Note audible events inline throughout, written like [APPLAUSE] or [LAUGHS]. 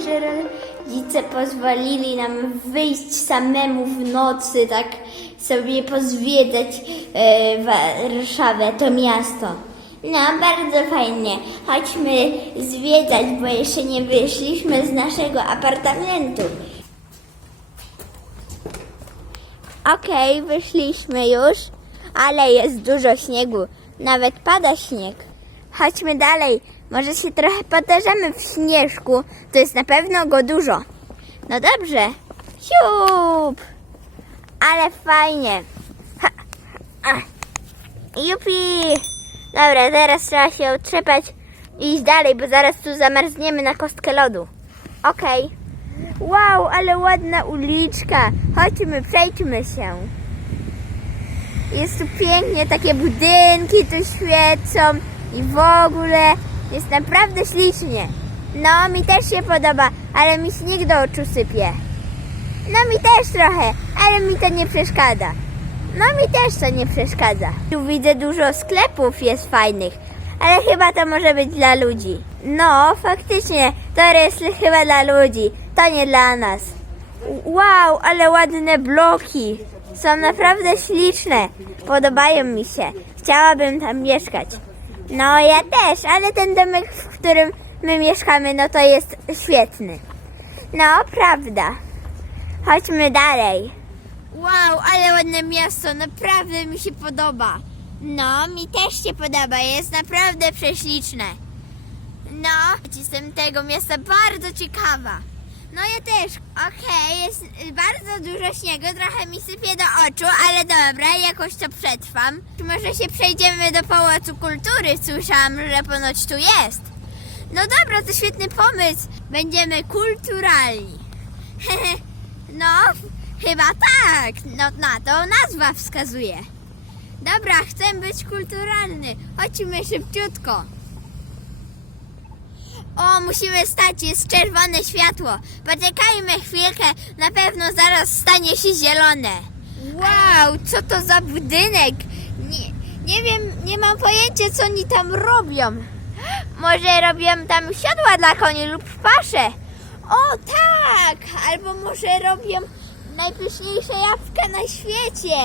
że rodzice pozwolili nam wyjść samemu w nocy, tak sobie pozwiedzać e, Warszawę, to miasto. No, bardzo fajnie. Chodźmy zwiedzać, bo jeszcze nie wyszliśmy z naszego apartamentu. Okej, wyszliśmy już, ale jest dużo śniegu. Nawet pada śnieg. Chodźmy dalej. Może się trochę podarzamy w śnieżku. To jest na pewno go dużo. No dobrze. Siup! Ale fajnie. Ha, a. Jupi! Dobra, teraz trzeba się otrzepać i iść dalej, bo zaraz tu zamarzniemy na kostkę lodu. Okej. Wow, ale ładna uliczka. Chodźmy, przejdźmy się. Jest tu pięknie, takie budynki tu świecą i w ogóle jest naprawdę ślicznie. No, mi też się podoba, ale mi śnieg do oczu sypie. No mi też trochę, ale mi to nie przeszkadza. No mi też to nie przeszkadza. Tu widzę dużo sklepów jest fajnych, ale chyba to może być dla ludzi. No, faktycznie, to jest chyba dla ludzi, to nie dla nas. Wow, ale ładne bloki. Są naprawdę śliczne. Podobają mi się. Chciałabym tam mieszkać. No, ja też, ale ten domek, w którym my mieszkamy, no to jest świetny. No, prawda. Chodźmy dalej. Wow, ale ładne miasto, naprawdę mi się podoba. No, mi też się podoba, jest naprawdę prześliczne. No, jestem tego miasta bardzo ciekawa. No ja też. Okej, jest bardzo dużo śniegu, trochę mi sypie do oczu, ale dobra, jakoś to przetrwam. Czy Może się przejdziemy do Pałacu Kultury, słyszałam, że ponoć tu jest. No dobra, to świetny pomysł. Będziemy kulturalni. [LAUGHS] no, chyba tak. No na to nazwa wskazuje. Dobra, chcę być kulturalny. Chodźmy szybciutko. O, musimy stać, jest czerwone światło. Poczekajmy chwilkę, na pewno zaraz stanie się zielone. Wow, co to za budynek? Nie, nie wiem, nie mam pojęcia, co oni tam robią. Może robią tam siodła dla koni lub pasze. O, tak! Albo może robią najpyszniejsze jabłka na świecie.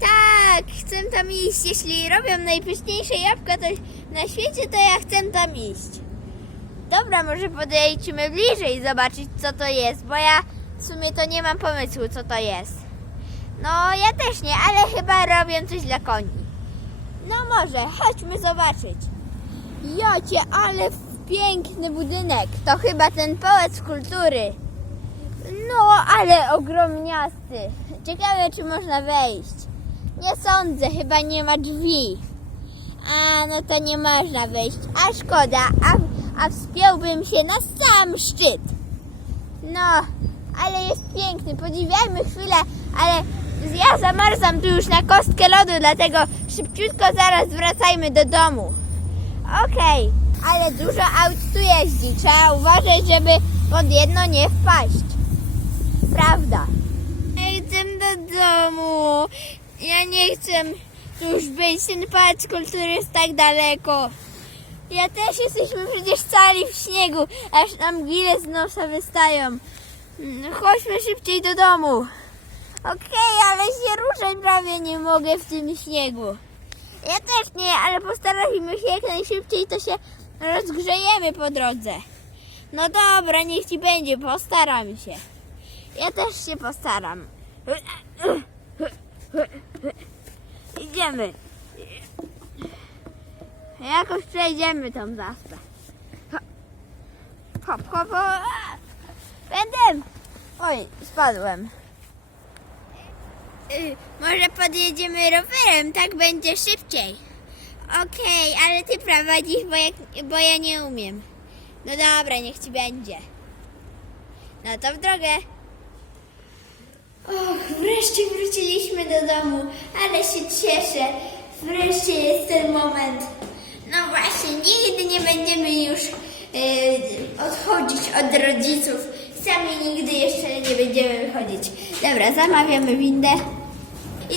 Tak, chcę tam iść. Jeśli robią najpyszniejsze jabłka na świecie, to ja chcę tam iść. Dobra, może podejdźmy bliżej zobaczyć co to jest, bo ja w sumie to nie mam pomysłu co to jest. No ja też nie, ale chyba robią coś dla koni. No może, chodźmy zobaczyć. Jocie, ale piękny budynek. To chyba ten pałac kultury. No, ale ogromniasty. Ciekawe, czy można wejść. Nie sądzę, chyba nie ma drzwi. A, no to nie można wejść. A szkoda, a, a wspiąłbym się na sam szczyt. No, ale jest piękny. Podziwiajmy chwilę, ale ja zamarzam tu już na kostkę lodu, dlatego szybciutko zaraz wracajmy do domu. Okej, ale dużo aut tu jeździ. Trzeba uważać, żeby pod jedno nie wpaść. Prawda. Ja chcę do domu. Ja nie chcę tu już być. Ten pałac kultury jest tak daleko. Ja też jesteśmy przecież cali w śniegu, aż nam gile z nosa wystają. Mm, Chodźmy szybciej do domu. Okej, ale się ruszać prawie nie mogę w tym śniegu. Ja też nie, ale postarajmy się jak najszybciej, to się rozgrzejemy po drodze. No dobra, niech ci będzie, postaram się. Ja też się postaram. Idziemy. Jakoś przejdziemy tą zaspę. Hop, hop, hop. Będę. Oj, spadłem. Y, może podjedziemy rowerem, tak będzie szybciej. Okej, ale ty prowadzisz, bo, jak, bo ja nie umiem. No dobra, niech ci będzie. No to w drogę. Och, wreszcie wróciliśmy do domu, ale się cieszę. Wreszcie jest ten moment. Nigdy nie będziemy już y, odchodzić od rodziców. Sami nigdy jeszcze nie będziemy wychodzić. Dobra, zamawiamy windę.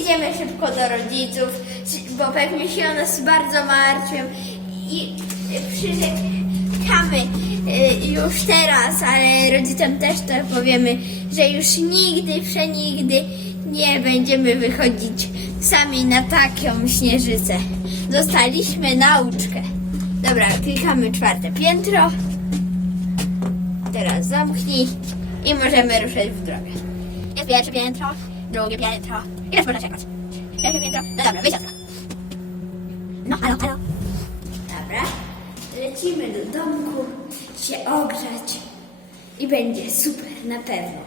Idziemy szybko do rodziców, bo pewnie się o nas bardzo martwią. I y, przyrzek, klikamy y, już teraz, ale rodzicom też to powiemy, że już nigdy, przenigdy nie będziemy wychodzić sami na taką śnieżycę. Dostaliśmy nauczkę. Dobra, klikamy czwarte piętro. Teraz zamknij i możemy ruszyć w drogę. Jest pierwsze piętro, drugie piętro. Ile można czekać? Pierwsze piętro. No dobra, wysiadka. No, halo, halo. Dobra. Lecimy do domku się ogrzać i będzie super na pewno.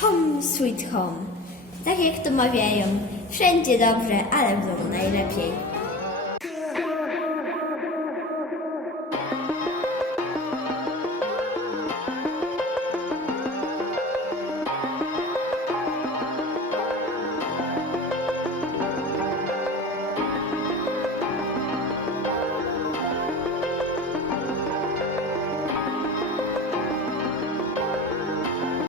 Home sweet home. Tak jak to mawiają, wszędzie dobrze, ale w domu najlepiej.